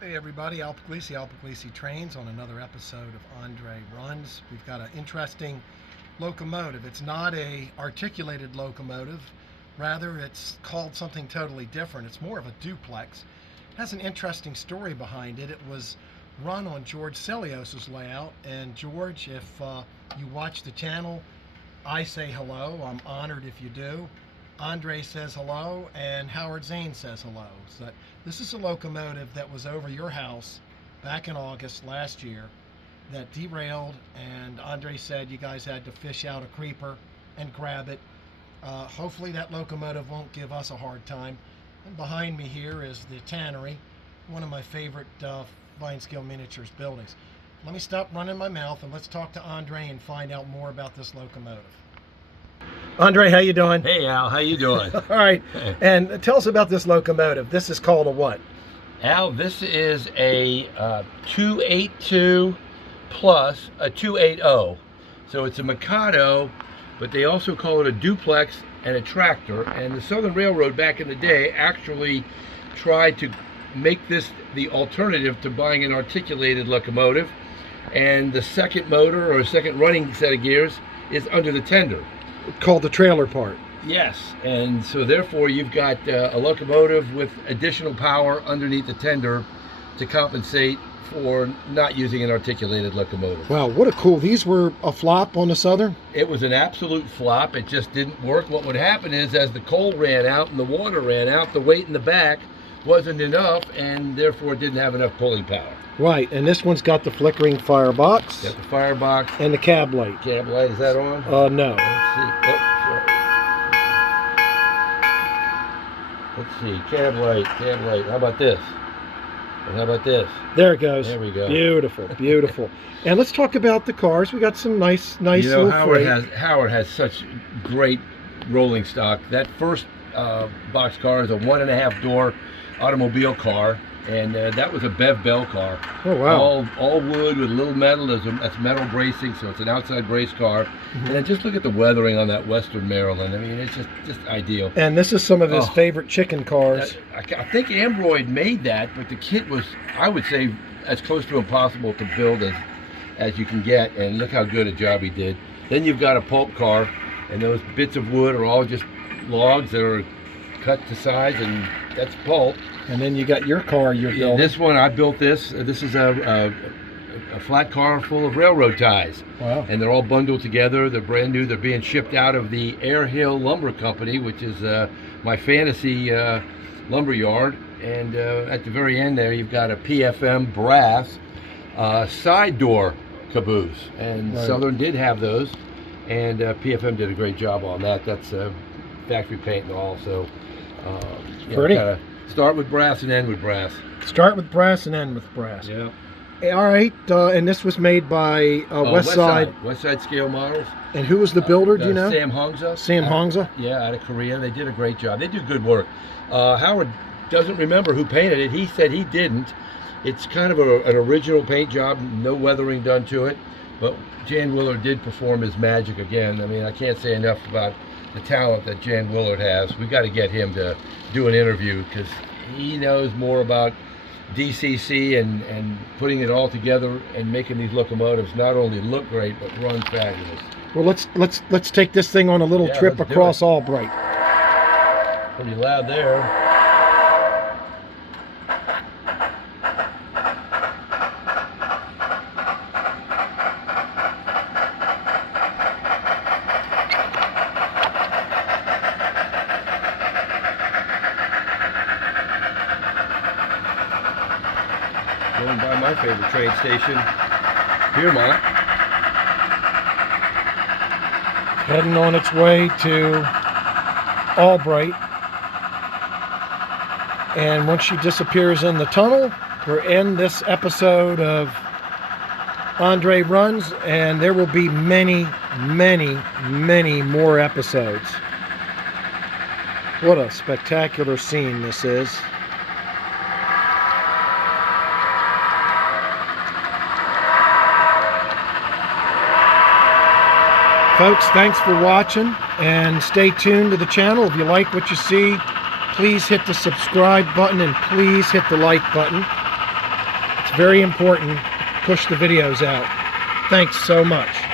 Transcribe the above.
Hey everybody, Al Puglisi Trains on another episode of Andre Runs. We've got an interesting locomotive. It's not a articulated locomotive, rather it's called something totally different. It's more of a duplex. It has an interesting story behind it. It was run on George Celios's layout, and George, if you watch the channel, I say hello. I'm honored if you do. Andre says hello, and Howard Zane says hello. So this is a locomotive that was over your house back in August last year that derailed, and Andre said you guys had to fish out a creeper and grab it. Hopefully that locomotive won't give us a hard time. And behind me here is the tannery, one of my favorite Fine Skill Miniatures buildings. Let me stop running my mouth and let's talk to Andre and find out more about this locomotive. Andre, how you doing? Hey Al, how you doing? All right, and tell us about this locomotive. This is called a what? Al, this is a 282 plus a 280. So it's a Mikado, but they also call it a duplex and a tractor. And the Southern Railroad back in the day actually tried to make this the alternative to buying an articulated locomotive. And the second motor or second running set of gears is under the tender. Called the trailer part. Yes, and so therefore you've got a locomotive with additional power underneath the tender to compensate for not using an articulated locomotive. Wow, what a cool, these were a flop on the Southern? It was an absolute flop. It just didn't work. What would happen is as the coal ran out and the water ran out, the weight in the back wasn't enough, and therefore it didn't have enough pulling power. Right, and this one's got the flickering firebox. Got the firebox. And the cab light. Cab light, is that on? No. Let's see. Oh, sorry. Let's see. Cab light, cab light. How about this? And how about this? There it goes. There we go. Beautiful, beautiful. And let's talk about the cars. We got some nice You know, little Howard has such great rolling stock. That first boxcar is a 1.5 door automobile car. And that was a Bev Bell car. Oh wow! All wood with a little metal. That's metal bracing, so it's an outside brace car. Mm-hmm. And then just look at the weathering on that Western Maryland. I mean, it's just ideal. And this is some of his favorite chicken cars. I think Ambroid made that, but the kit was, I would say, as close to impossible to build as you can get. And look how good a job he did. Then you've got a pulp car, and those bits of wood are all just logs that are cut to size, and that's pulp. And then you got your car you're building. This one, I built this. This is a flat car full of railroad ties. Wow. And they're all bundled together. They're brand new. They're being shipped out of the Air Hill Lumber Company, which is my fantasy lumber yard. And at the very end there, you've got a PFM brass side door caboose. And right. Southern did have those. And PFM did a great job on that. That's factory paint and all. So, pretty. Start with brass and end with brass. Start with brass and end with brass. Yeah. All right, and this was made by West Side Scale Models. And who was the builder, do you know? Sam Hongza. Sam Hongza? Yeah, out of Korea. They did a great job. They do good work. Howard doesn't remember who painted it. He said he didn't. It's kind of an original paint job, no weathering done to it. But Jan Willard did perform his magic again. I mean, I can't say enough about the talent that Jan Willard has. We got to get him to do an interview because he knows more about DCC and putting it all together and making these locomotives not only look great but run fabulous. Well, let's take this thing on a little trip across Albright. Pretty loud there. Going by my favorite train station, Piermont. Heading on its way to Albright. And once she disappears in the tunnel, we're in this episode of Andre Runs, and there will be many, many, many more episodes. What a spectacular scene this is. Folks, thanks for watching, and stay tuned to the channel. If you like what you see, please hit the subscribe button and please hit the like button. It's very important. Push the videos out. Thanks so much.